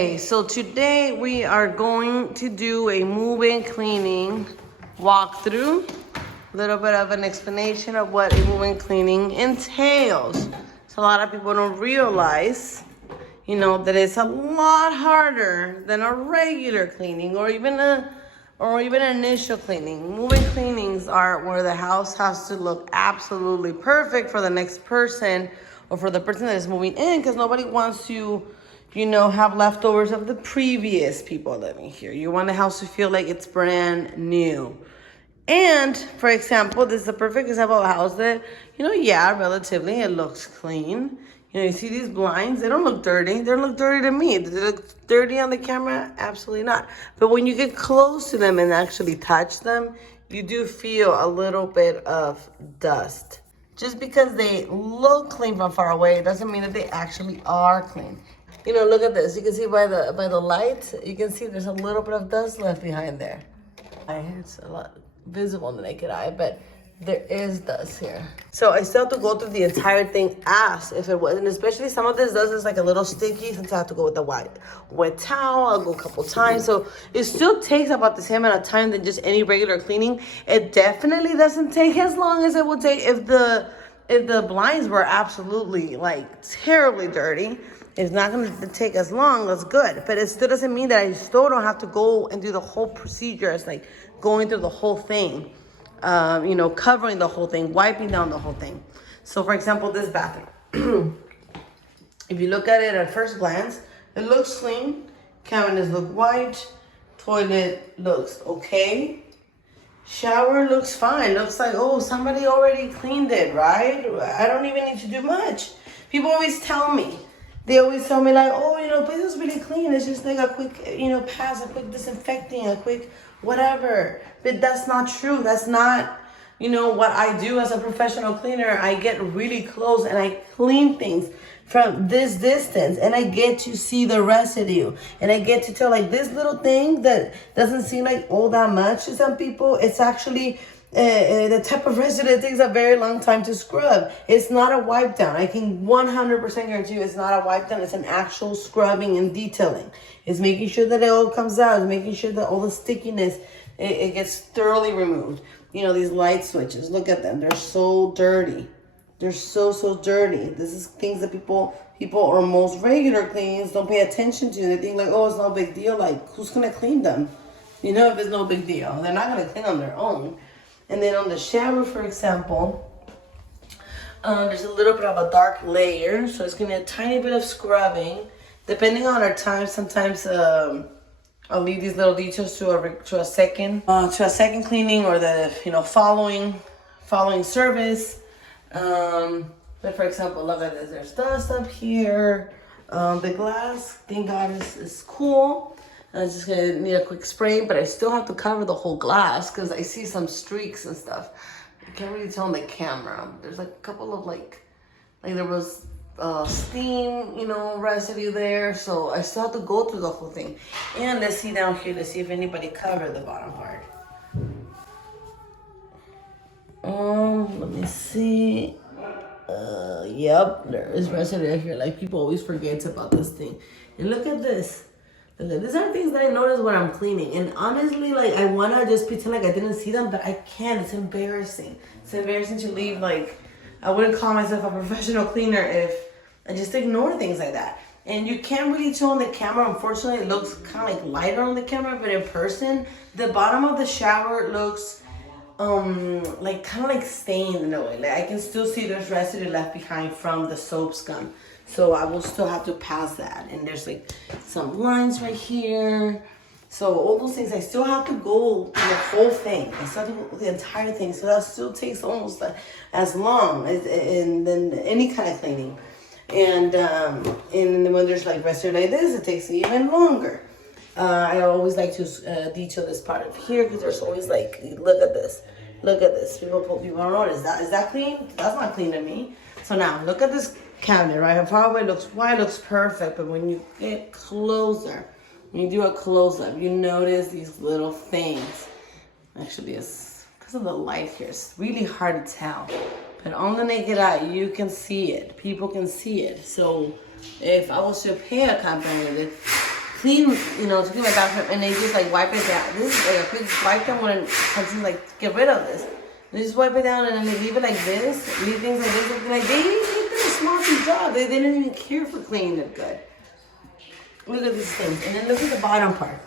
Okay, so today we are going to do a move-in cleaning walkthrough. A little bit of an explanation of what a move-in cleaning entails. So a lot of people don't realize, that it's a lot harder than a regular cleaning or even an initial cleaning. Move-in cleanings are where the house has to look absolutely perfect for the next person or for the person that is moving in, because nobody wants to have leftovers of the previous people living here. You want the house to feel like it's brand new. And for example, this is a perfect example of a house that, relatively it looks clean. You see these blinds, they don't look dirty. They don't look dirty to me. Do they look dirty on the camera? Absolutely not. But when you get close to them and actually touch them, you do feel a little bit of dust. Just because they look clean from far away doesn't mean that they actually are clean. Look at this. You can see by the light, you can see there's a little bit of dust left behind there. It's a lot visible in the naked eye, but there is dust here. So I still have to go through the entire thing as if it was, and especially some of this dust is like a little sticky, since I have to go with the wet towel. I'll go a couple times. So it still takes about the same amount of time than just any regular cleaning. It definitely doesn't take as long as it would take if the blinds were absolutely terribly dirty. It's not going to take as long. That's good. But it still doesn't mean that I still don't have to go and do the whole procedure. It's like going through the whole thing, covering the whole thing, wiping down the whole thing. So, for example, this bathroom. If you look at it at first glance, it looks clean. Cabinets look white. Toilet looks okay. Shower looks fine. Looks like, somebody already cleaned it, right? I don't even need to do much. People always tell me. They always tell me place is really clean. It's just like a quick, pass, a quick disinfecting, a quick whatever. But that's not true. That's not, what I do as a professional cleaner. I get really close and I clean things from this distance, and I get to see the residue, and I get to tell this little thing that doesn't seem like all that much to some people. It's actually the type of residue that takes a very long time to scrub. It's not a wipe down. I can 100% guarantee you it's not a wipe down. It's an actual scrubbing and detailing. It's making sure that it all comes out. It's making sure that all the stickiness, it gets thoroughly removed. These light switches, look at them. They're so dirty. They're so dirty. This is things that people or most regular cleanings don't pay attention to. They think it's no big deal. Who's gonna clean them? If it's no big deal. They're not gonna clean on their own. And then on the shower, for example, there's a little bit of a dark layer, so it's gonna be a tiny bit of scrubbing. Depending on our time, sometimes I'll leave these little details to a second cleaning or the following service. But for example, look at this. There's dust up here. The glass, thank God, is cool. I'm just gonna need a quick spray, but I still have to cover the whole glass because I see some streaks and stuff. I can't really tell on the camera. There's a couple of there was steam, residue there. So I still have to go through the whole thing. And let's see down here to see if anybody covered the bottom part. Let me see. Yep, there is residue here. People always forget about this thing. And look at this. These are things that I notice when I'm cleaning. And honestly, I want to just pretend I didn't see them, but I can't. It's embarrassing. It's embarrassing to leave, I wouldn't call myself a professional cleaner if I just ignore things like that. And you can't really tell on the camera. Unfortunately, it looks kind of lighter on the camera, but in person, the bottom of the shower looks kind of stained in a way. I can still see there's residue left behind from the soap scum. So I will still have to pass that. And there's some lines right here. So all those things, I still have to go through the whole thing. I still have to go through the entire thing. So that still takes almost as long as than any kind of cleaning. And then when there's residue like this, it takes even longer. I always like to detail this part of here because there's always look at this. Look at this. People don't notice. Is that clean? That's not clean to me. So now look at this cabinet, right? Far away looks white, looks perfect, but when you get closer, when you do a close-up, you notice these little things. Actually, it's because of the light here. It's really hard to tell, but on the naked eye, you can see it. People can see it. So if I was to pay a company clean, to clean my bathroom, and they just like wipe it down. This is like a quick wipe down when something like get rid of this. They just wipe it down and then they leave it like this, leave things like this. Like they did a smarty job. They didn't even care for cleaning it good. Look at these things, and then look at the bottom part.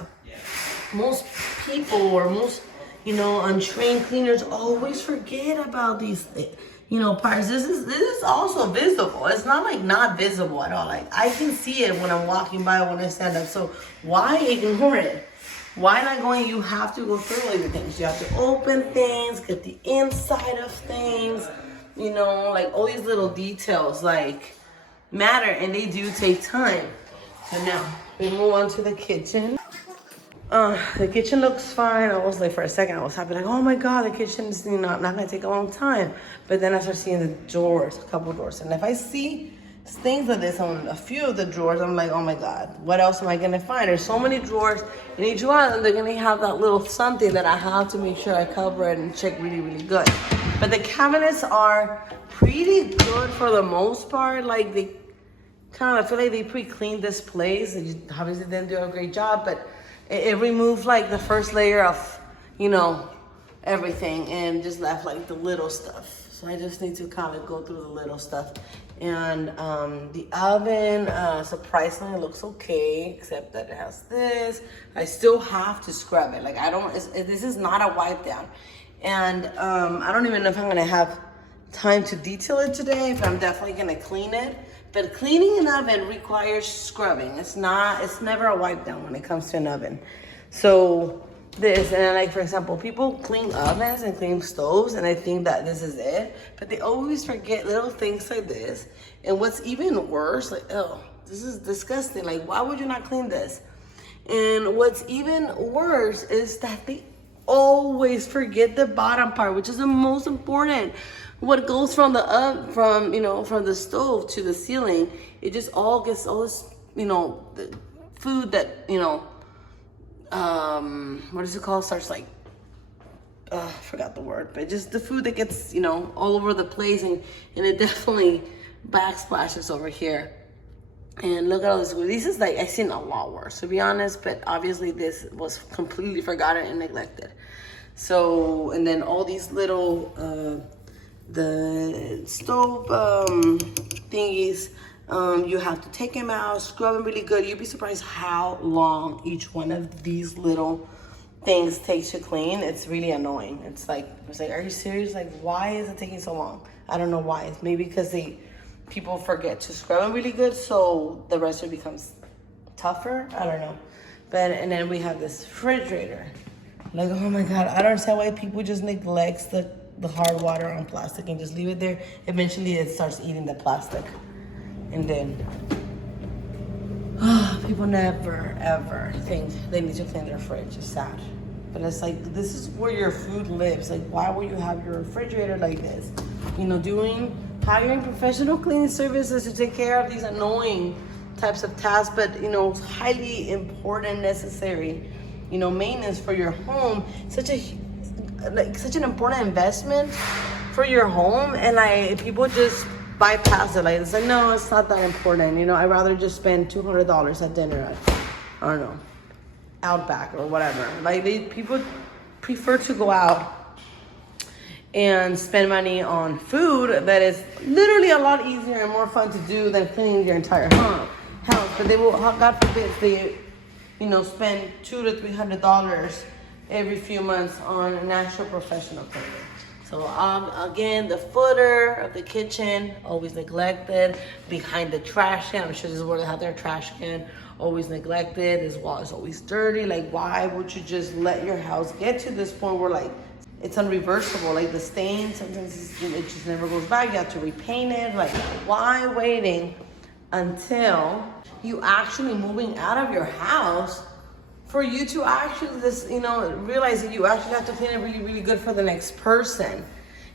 Most people or most, untrained cleaners always forget about these things. Parts. This is also visible. It's not like not visible at all. Like I can see it when I'm walking by, when I stand up. So why ignore it? Why not going? You have to go through all the things. You have to open things, get the inside of things. Like all these little details like matter, and they do take time. So now we move on to the kitchen. The kitchen looks fine. I was like, for a second, I was happy, like, oh my God, the kitchen is not gonna take a long time. But then I start seeing the drawers, a couple drawers. And if I see things like this on a few of the drawers, I'm like, oh my God, what else am I gonna find? There's so many drawers. In each one of them, they're gonna have that little something that I have to make sure I cover it and check really, really good. But the cabinets are pretty good for the most part. Like they I feel like they pre-cleaned this place. They obviously didn't do a great job, but it removed like the first layer of, everything and just left like the little stuff. So I just need to kind of go through the little stuff. And the oven, surprisingly looks okay, except that it has this. I still have to scrub it. Like this is not a wipe down. And I don't even know if I'm gonna have time to detail it today, but I'm definitely gonna clean it. But cleaning an oven requires scrubbing. It's never a wipe down when it comes to an oven. So this, and like for example, people clean ovens and clean stoves, and I think that this is it. But they always forget little things like this. And what's even worse, like, oh, this is disgusting. Like, why would you not clean this? And what's even worse is that they always forget the bottom part, which is the most important. What goes from from the stove to the ceiling, it just all gets all this, the food that, what is it called? Starts like, I forgot the word, but just the food that gets, all over the place, and it definitely backsplashes over here. And look at all this. This is like, I've seen a lot worse, to be honest, but obviously this was completely forgotten and neglected. So, and then all these little, the stove thingies, you have to take them out, scrub them really good. You'd be surprised how long each one of these little things takes to clean. It's really annoying. It's like, are you serious? Like, why is it taking so long? I don't know why. It's maybe because people forget to scrub them really good, so the rest of it becomes tougher. I don't know. And then we have this refrigerator. Like, oh my God, I don't understand why people just neglect the hard water on plastic and just leave it there. Eventually it starts eating the plastic. And then people never ever think they need to clean their fridge. It's sad. But it's like, this is where your food lives. Like, why would you have your refrigerator like this? Hiring professional cleaning services to take care of these annoying types of tasks, but it's highly important, necessary, maintenance for your home. Such an important investment for your home, and people just bypass it. Like, it's like, no, it's not that important. I'd rather just spend $200 at dinner at, I don't know, Outback or whatever. Like, people prefer to go out and spend money on food that is literally a lot easier and more fun to do than cleaning your entire house. But they will, God forbid, they spend $200 to $300 every few months on an actual professional cleaner. So again, the footer of the kitchen, always neglected. Behind the trash can, I'm sure this is where they have their trash can, always neglected. This wall is always dirty. Like, why would you just let your house get to this point where like it's unreversible? Like the stain, sometimes it just never goes back. You have to repaint it. Like, why waiting until you actually moving out of your house for you to actually realize that you actually have to clean it really, really good for the next person?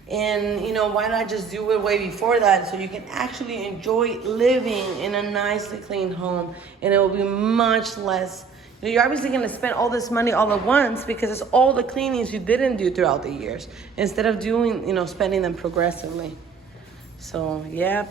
And why not just do it way before that, so you can actually enjoy living in a nicely clean home, and it will be much less. You're obviously going to spend all this money all at once because it's all the cleanings you didn't do throughout the years, instead of doing spending them progressively. So yeah.